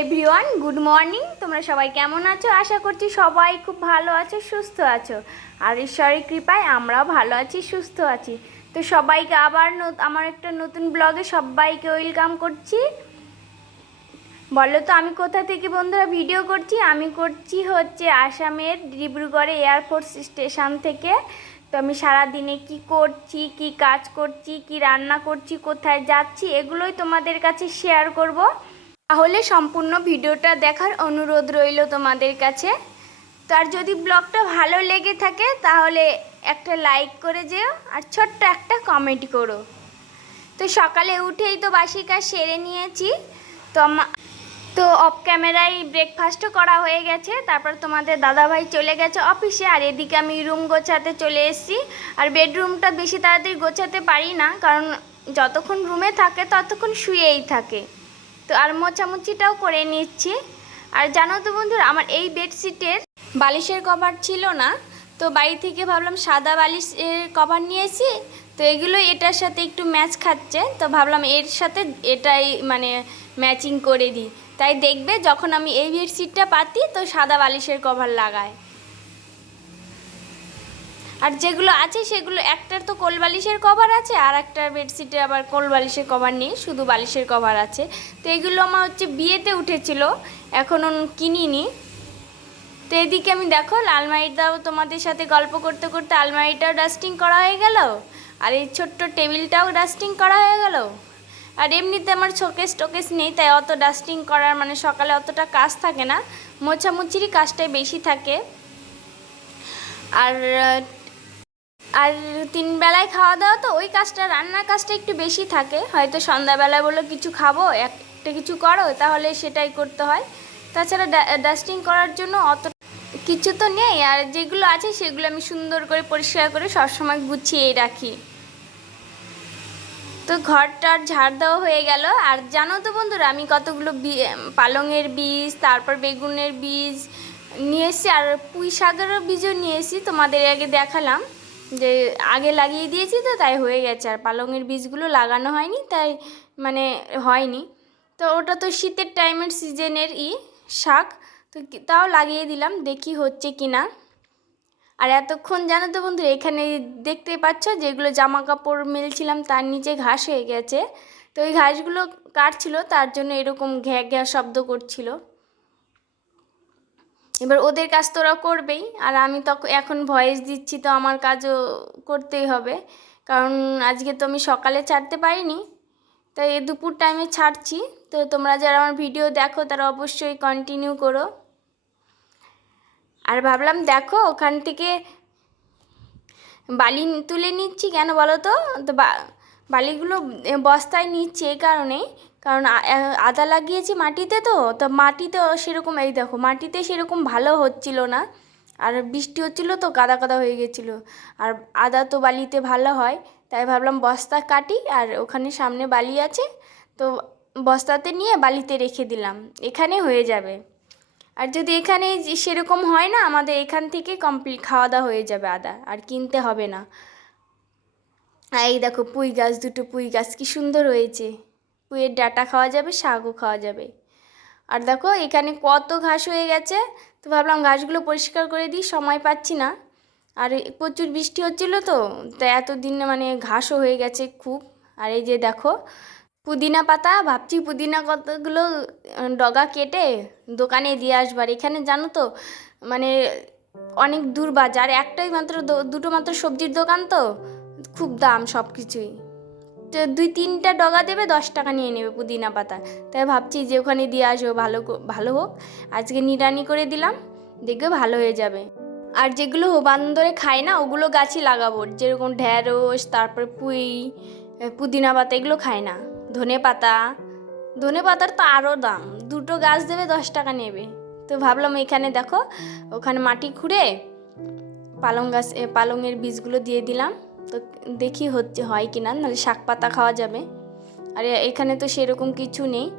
Everyone good morning তোমরা সবাই কেমন আছো? আশা করছি সবাই খুব ভালো আছো, সুস্থ আছো। আর ঈশ্বরের কৃপায় আমরাও ভালো আছি, সুস্থ আছি। তো সবাইকে আবার আমার একটা নতুন ব্লগে সবাইকে ওয়েলকাম করছি। বলো তো আমি কোথা থেকে বন্ধুরা ভিডিও করছি? আমি করছি হচ্ছে আসামের ডিব্রুগড়ে এয়ারফোর্স স্টেশন থেকে। তো আমি সারাদিনে কি করছি, কি কাজ করছি, কি রান্না করছি, কোথায় যাচ্ছি, এগুলোই তোমাদের কাছে শেয়ার করব। তাহলে সম্পূর্ণ ভিডিওটা দেখার অনুরোধ রইল তোমাদের কাছে। তো আর যদি ব্লগটা ভালো লেগে থাকে, তাহলে একটা লাইক করে যেও আর ছোট্ট একটা কমেন্ট করো। তো সকালে উঠেই তো বাসি কাজ সেরে নিয়েছি। তো তো অফ ক্যামেরায় ব্রেকফাস্টও করা হয়ে গেছে। তারপর তোমাদের দাদাভাই চলে গেছে অফিসে আর এদিকে আমি রুম গোছাতে চলে এসেছি। আর বেডরুমটা বেশি তাড়াতাড়ি গোছাতে পারি না, কারণ যতক্ষণ রুমে থাকে, ততক্ষণ শুয়েই থাকে। তো আর মোচামুচিটাও করে নিচ্ছি। আর জানো তো বন্ধুরা, আমার এই বেডশিটের বালিশের কভার ছিল না, তো বাড়ি থেকে ভাবলাম সাদা বালিশের কভার নিয়েছি, তো এগুলো এটার সাথে একটু ম্যাচ খাচ্ছে, তো ভাবলাম এর সাথে এটাই মানে ম্যাচিং করে দিই। তাই দেখবে যখন আমি এই বেডশিটটা পাতি, তো সাদা বালিশের কভার লাগাই আর যেগুলো আছে সেগুলো, একটার তো কোল বালিশের কভার আছে, আর একটা বেডশিটে আবার কোল বালিশের কভার নেই, শুধু বালিশের কভার আছে। তো এগুলো আমার হচ্ছে বিয়েতে উঠেছিল এখনও কিনিনি। তো এদিকে আমি দেখো আলমারিটাও তোমাদের সাথে গল্প করতে করতে আলমারিটাও ডাস্টিং করা হয়ে গেল, আর এই ছোট্ট টেবিলটাও ডাস্টিং করা হয়ে গেল। আর এমনিতে আমার শোকেস টোকেস নেই, তাই অত ডাস্টিং করার মানে সকালে অতটা কাজ থাকে না, মোছামুছিরই কাজটাই বেশি থাকে। আর আর তিন বেলায় খাওয়া দাওয়া তো ওই কাজটা, রান্নার কাজটা একটু বেশি থাকে। হয়তো সন্ধ্যাবেলায় বলো কিছু খাব, একটা কিছু করো। তাহলে সেটাই করতে হয়। তাছাড়া ডাস্টিং করার জন্য অত কিছু তো নেই। আর যেগুলো আছে, সেগুলো আমি সুন্দর করে পরিষ্কার করে সবসময় গুছিয়ে রাখি। তো ঘরটার ঝাড় দেওয়া হয়ে গেল। আর জানো তো বন্ধুরা, আমি কতগুলো পালংয়ের বীজ, তারপর বেগুনের বীজ নিয়ে এসেছি। আর পুঁই শাকেরও বীজও নিয়ে এসেছি, তোমাদের আগে দেখালাম। যে আগে লাগিয়ে দিয়েছি তো, তাই হয়ে গেছে। আর পালংয়ের বীজগুলো লাগানো হয়নি, তাই মানে হয়নি। তো ওটা তো শীতের টাইমের সিজনের ই শাক। তো তাও লাগিয়ে দিলাম, দেখি হচ্ছে কি না। আর এতক্ষণ জানো তো বন্ধুরা এখানে দেখতে পাচ্ছ যেগুলো জামা কাপড় মেলছিলাম, তার নিচে ঘাস হয়ে গেছে। তো ওই ঘাসগুলো কাটছিল, তার জন্য এরকম ঘ্যা ঘ্যা শব্দ করছিল। এবার ওদের কাজ তো ওরা করবেই। আর আমি তখন এখন ভয়েস দিচ্ছি, তো আমার কাজও করতেই হবে। কারণ আজকে তো আমি সকালে ছাড়তে পারিনি, তাই দুপুর টাইমে ছাড়ছি। তো তোমরা যারা আমার ভিডিও দেখো, তারা অবশ্যই কন্টিনিউ করো। আর ভাবলাম দেখো, ওখান থেকে বালি তুলে নিচ্ছি কেন বলো তো? তো বা- বালিগুলো বস্তায় নিচ্ছি এই কারণেই। কারণ আদা লাগিয়েছি মাটিতে তো তো মাটিতে সেরকম, এই দেখো, মাটিতে সেরকম ভালো হচ্ছিল না। আর বৃষ্টি হচ্ছিল তো, কাদা কাদা হয়ে গেছিল। আর আদা তো বালিতে ভালো হয়, তাই ভাবলাম বস্তা কাটি, আর ওখানে সামনে বালি আছে, তো বস্তাতে নিয়ে বালিতে রেখে দিলাম, এখানে হয়ে যাবে। আর যদি এখানে সেরকম হয় না, আমাদের এখান থেকে কমপ্লিট খাওয়া দাওয়া হয়ে যাবে আদা, আর কিনতে হবে না। এই দেখো পুঁই গাছ, দুটো পুঁই গাছ, কি সুন্দর হয়েছে। পুঁইয়ের ডাটা খাওয়া যাবে, শাকও খাওয়া যাবে। আর দেখো, এখানে কত ঘাস হয়ে গেছে। তো ভাবলাম ঘাসগুলো পরিষ্কার করে দিই, সময় পাচ্ছি না। আর প্রচুর বৃষ্টি হচ্ছিল তো তাই এতদিন মানে ঘাসও হয়ে গেছে খুব। আর এই যে দেখো, পুদিনা পাতা, ভাবছি পুদিনা কতগুলো ডগা কেটে দোকানে দিয়ে আসবার এখানে জানো তো মানে অনেক দূর বাজার একটাই মাত্র দুটো মাত্র সবজির দোকান তো, খুব দাম সব কিছুই তো দুই তিনটা ডগা দেবে, দশ টাকা নিয়ে নেবে পুদিনা পাতা। তাই ভাবছি যে ওখানে দিয়ে আসব, ভালো ভালো হোক। আজকে নিরানি করে দিলাম, দেখবে ভালো হয়ে যাবে। আর যেগুলো বান্দরে খায় না, ওগুলো গাছই লাগাবো। যেরকম ঢ্যাঁড়স, তারপর পুঁই পুদিনা পাতা, এগুলো খায় না। ধনে পাতা, ধনে পাতার তো আরও দাম। দুটো গাছ দেবে, দশ টাকা নেবে। তো ভাবলাম এখানে দেখো, ওখানে মাটি খুঁড়ে পালং গাছ পালংয়ের বীজগুলো দিয়ে দিলাম। তো দেখি হচ্ছে হয় কি না নাহলে শাক পাতা খাওয়া যাবে। আর এখানে তো সেরকম কিছু নেই।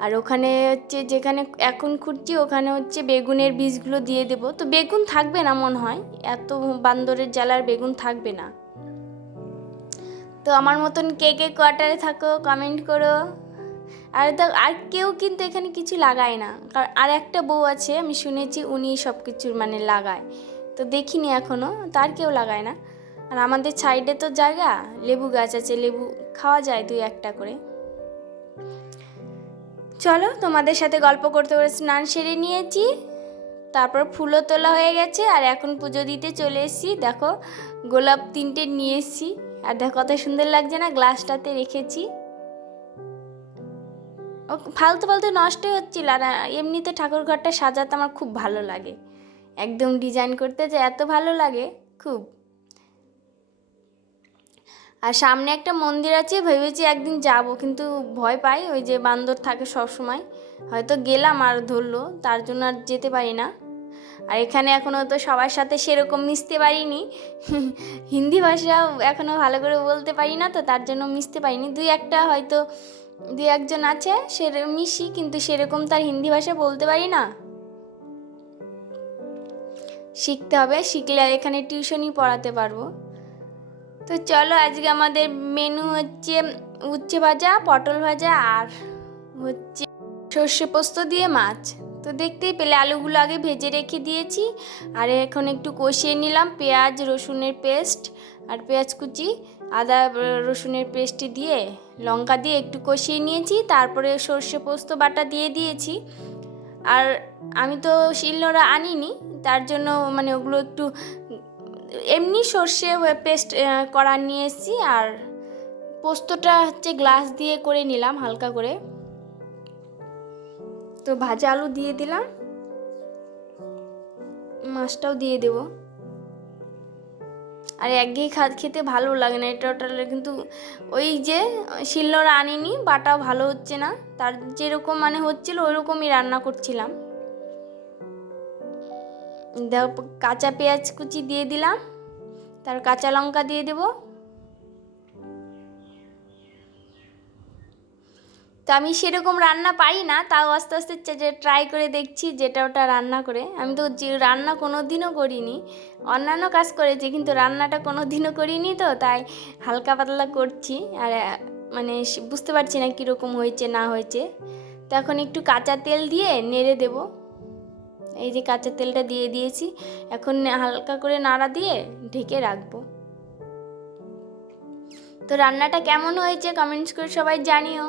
আর ওখানে হচ্ছে যেখানে এখন খুঁড়ছি ওখানে হচ্ছে বেগুনের বীজগুলো দিয়ে দেবো। তো বেগুন থাকবে না মনে হয়, এত বান্দরের জ্বালার বেগুন থাকবে না। তো আমার মতন কে কে কোয়ার্টারে থাকো কমেন্ট করো। আর তো, আর কেউ কিন্তু এখানে কিছু লাগায় না। কারণ আর একটা বউ আছে, আমি শুনেছি উনি সব কিছুর মানে লাগায়। তো দেখিনি এখনও তার কেউ লাগায় না। আর আমাদের সাইডে তো জায়গা, লেবু গাছ আছে, লেবু খাওয়া যায় দুই একটা করে। চলো তোমাদের সাথে গল্প করতে করে স্নান সেরে নিয়েছি, তারপর ফুলও তোলা হয়ে গেছে, আর এখন পুজো দিতে চলে এসেছি। দেখো গোলাপ তিনটে নিয়ে এসেছি, আর দেখো কত সুন্দর লাগছে না গ্লাসটাতে রেখেছি। ও ফালতু ফালতু নষ্টই হচ্ছিল, আর এমনিতে ঠাকুর ঘরটা সাজাতে আমার খুব ভালো লাগে। একদম ডিজাইন করতে যে এত ভালো লাগে, খুব। আর সামনে একটা মন্দির আছে, ভেবেছি একদিন যাব, কিন্তু ভয় পাই, ওই যে বান্দর থাকে সব সময় হয়তো গেলাম আর ধরলো, তার জন্য আর যেতে পারি না। আর এখানে এখনও তো সবার সাথে সেরকম মিশতে পারিনি। হিন্দি ভাষা এখনও ভালো করে বলতে পারি না, তো তার জন্য মিশতে পারিনি। দুই একটা হয়তো, দুই একজন আছে, সে মিশি, কিন্তু সেরকম তার হিন্দি ভাষা বলতে পারি না। শিখতে হবে, শিখলে এখানে টিউশনই পড়াতে পারব। তো চলো আজকে আমাদের মেনু হচ্ছে উচ্ছে ভাজা, পটল ভাজা আর হচ্ছে সর্ষে পোস্ত দিয়ে মাছ। তো দেখতেই পেলে আলুগুলো আগে ভেজে রেখে দিয়েছি। আর এখন একটু কষিয়ে নিলাম পেঁয়াজ, রসুনের পেস্ট আর পেঁয়াজ কুচি, আদা, রসুনের পেস্ট দিয়ে লঙ্কা দিয়ে একটু কষিয়ে নিয়েছি। তারপরে সর্ষে পোস্ত বাটা দিয়ে দিয়েছি। আর আমি তো শিলনোড়া আনিনি, তার জন্য মানে ওগুলো একটু এমনি সর্ষে পেস্ট করা নিয়ে এসেছি আর পোস্তটা হচ্ছে গ্লাস দিয়ে করে নিলাম হালকা করে। তো ভাজা আলু দিয়ে দিলাম। মাছটাও দিয়ে দেব। আর একঘেয়ে খাদ খেতে ভালো লাগে না, এটা ওটা কিন্তু ওই যে শিলনোড়া আনিনি, বাটাও ভালো হচ্ছে না। তার যেরকম মানে হচ্ছিল ওই রকমই রান্না করছিলাম। কাঁচা পেঁয়াজ কুচি দিয়ে দিলাম। তার কাঁচা লঙ্কা দিয়ে দেব। তো আমি সেরকম রান্না পারি না, তাও আস্তে আস্তে ট্রাই করে দেখছি যেটা ওটা রান্না করে। আমি তো রান্না কোনো দিনও করিনি। অন্যান্য কাজ করেছি, কিন্তু রান্নাটা কোনো দিনও করিনি তো, তাই হালকা পাতলা করছি। আর মানে বুঝতে পারছি না কীরকম হয়েছে, না হয়েছে। তো এখন একটু কাঁচা তেল দিয়ে নেড়ে দেবো। এই যে কাঁচা তেলটা দিয়ে দিয়েছি, এখন হালকা করে নাড়া দিয়ে ঢেকে রাখব। তো রান্নাটা কেমন হয়েছে কমেন্টস করে সবাই জানিও।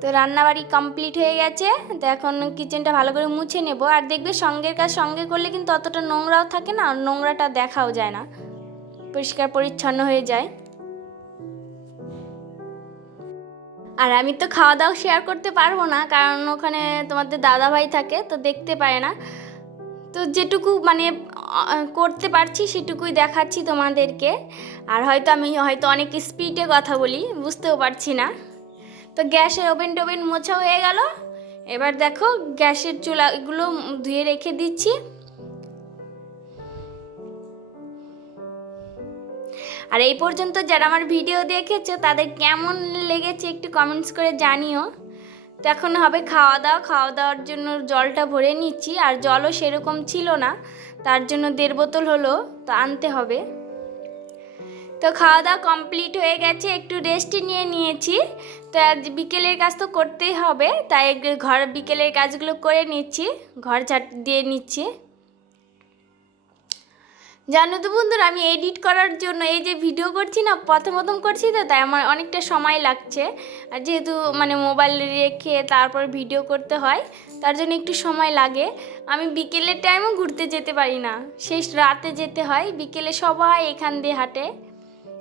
তো রান্নাবাড়ি কমপ্লিট হয়ে গেছে, তো এখন কিচেনটা ভালো করে মুছে নেব। আর দেখবে সঙ্গের কাজ সঙ্গে করলে কিন্তু অতটা নোংরাও থাকে না নোংরাটা দেখাও যায় না। পরিষ্কার পরিচ্ছন্ন হয়ে যায়। আর আমি তো খাওয়া দাওয়া শেয়ার করতে পারব না, কারণ ওখানে তোমাদের দাদা ভাই থাকে, তো দেখতে পারে না। তো যেটুকু মানে করতে পারছি সেটুকুই দেখাচ্ছি তোমাদেরকে। আর হয়তো আমি হয়তো অনেক স্পিডে কথা বলি, বুঝতেও পারছি না। তো গ্যাসের ওভেন টোভেন মোছা হয়ে গেল। এবার দেখো গ্যাসের চুলা এগুলো ধুয়ে রেখে দিচ্ছি। আর এই পর্যন্ত যারা আমার ভিডিও দেখেছ, তাদের কেমন লেগেছে একটু কমেন্টস করে জানিও। তো এখন হবে খাওয়া দাওয়া, খাওয়া দাওয়ার জন্য জলটা ভরে নিচ্ছি, আর জলও সেরকম ছিল না, তার জন্য দেড় বোতল হলো, তো আনতে হবে। তো খাওয়া দাওয়া কমপ্লিট হয়ে গেছে, একটু রেস্টই নিয়ে নিয়েছি। তো আজ বিকেলের কাজ তো করতেই হবে, তাই ঘর বিকেলের কাজগুলো করে নিচ্ছি, ঘর ঝাট দিয়ে নিচ্ছি। জানো তো বন্ধুরা, আমি এডিট করার জন্য এই যে ভিডিও করছি না প্রথম প্রথম করছি তো, তাই আমার অনেকটা সময় লাগছে। আর যেহেতু মানে মোবাইল রেখে তারপর ভিডিও করতে হয়, তার জন্য একটু সময় লাগে। আমি বিকেলের টাইমও ঘুরতে যেতে পারি না। শেষ রাতে যেতে হয়, বিকেলে সবাই এখান দিয়ে হাঁটে।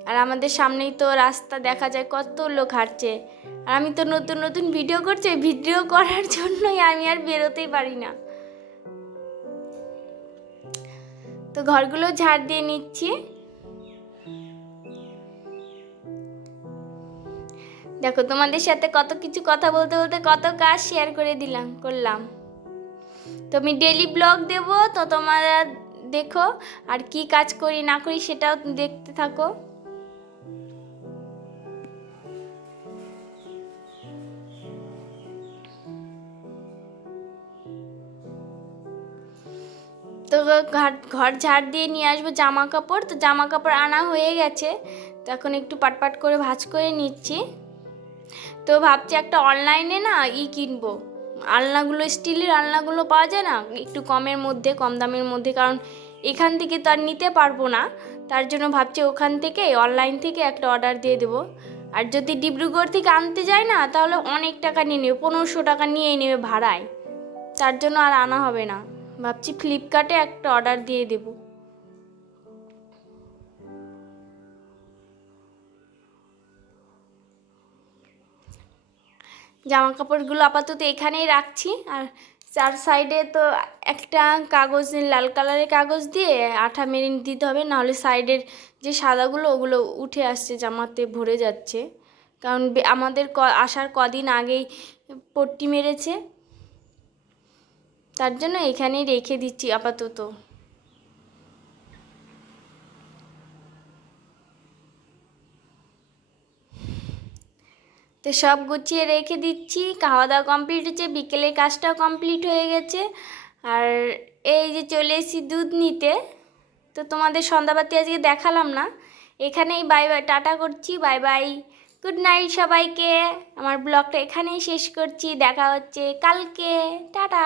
আর আমাদের সামনেই তো রাস্তা, দেখা যায় কত লোক হাঁটছে। আর আমি তো নতুন নতুন ভিডিও করছি ভিডিও করার জন্যই আমি আর বেরোতেই পারি না। তো ঘরগুলো ঝাড় দিয়ে নিচ্ছি। দেখো, তোমাদের সাথে কত কিছু কথা বলতে বলতে কত কাজ শেয়ার করে দিলাম, করলাম। তো আমি ডেলি ব্লগ দেব, তো তোমরা দেখো আর কি কাজ করি না করি সেটাও দেখতে থাকো। তো ঘর ঘর ঝাড় দিয়ে নিয়ে আসব জামা কাপড় তো জামা কাপড় আনা হয়ে গেছে। তো এখন একটু পাটপাট করে ভাজ করে নিচ্ছি। তো ভাবছি একটা অনলাইনে না ই কিনবো। আলনাগুলো, স্টিলের আলনাগুলো পাওয়া যায় না? একটু কমের মধ্যে, কম দামের মধ্যে, কারণ এখান থেকে তো আর নিতে পারব না। তার জন্য ভাবছি ওখান থেকে, অনলাইন থেকে একটা অর্ডার দিয়ে দেবো। আর যদি ডিব্রুগড় থেকে আনতে যায় না, তাহলে অনেক টাকা নিয়ে নেবে, পনেরোশো টাকা নিয়েই নেবে ভাড়ায়। তার জন্য আর আনা হবে না। ভাবছি ফ্লিপকার্টে একটা অর্ডার দিয়ে দেবো। জামা কাপড়গুলো আপাতত এখানেই রাখছি। আর চার সাইডে তো একটা কাগজ, লাল কালারের কাগজ দিয়ে আঠা মেরে দিতে হবে, নাহলে সাইডের যে সাদাগুলো, ওগুলো উঠে আসছে, জামাতে ভরে যাচ্ছে। কারণ আমাদের ক আসার কদিন আগেই পট্টি মেরেছে। তার জন্য এখানেই রেখে দিচ্ছি আপাতত। তো সব গুছিয়ে রেখে দিচ্ছি। খাওয়া দাওয়া কমপ্লিট হচ্ছে, বিকেলের কাজটাও কমপ্লিট হয়ে গেছে। আর এই যে চলে এসেছি দুধ নিতে, তো তোমাদের সন্ধ্যাবাতি আজকে দেখালাম না। এখানেই বাই বাই টাটা করছি বাই বাই গুড নাইট সবাইকে। আমার ব্লগটা এখানেই শেষ করছি, দেখা হচ্ছে কালকে। টাটা।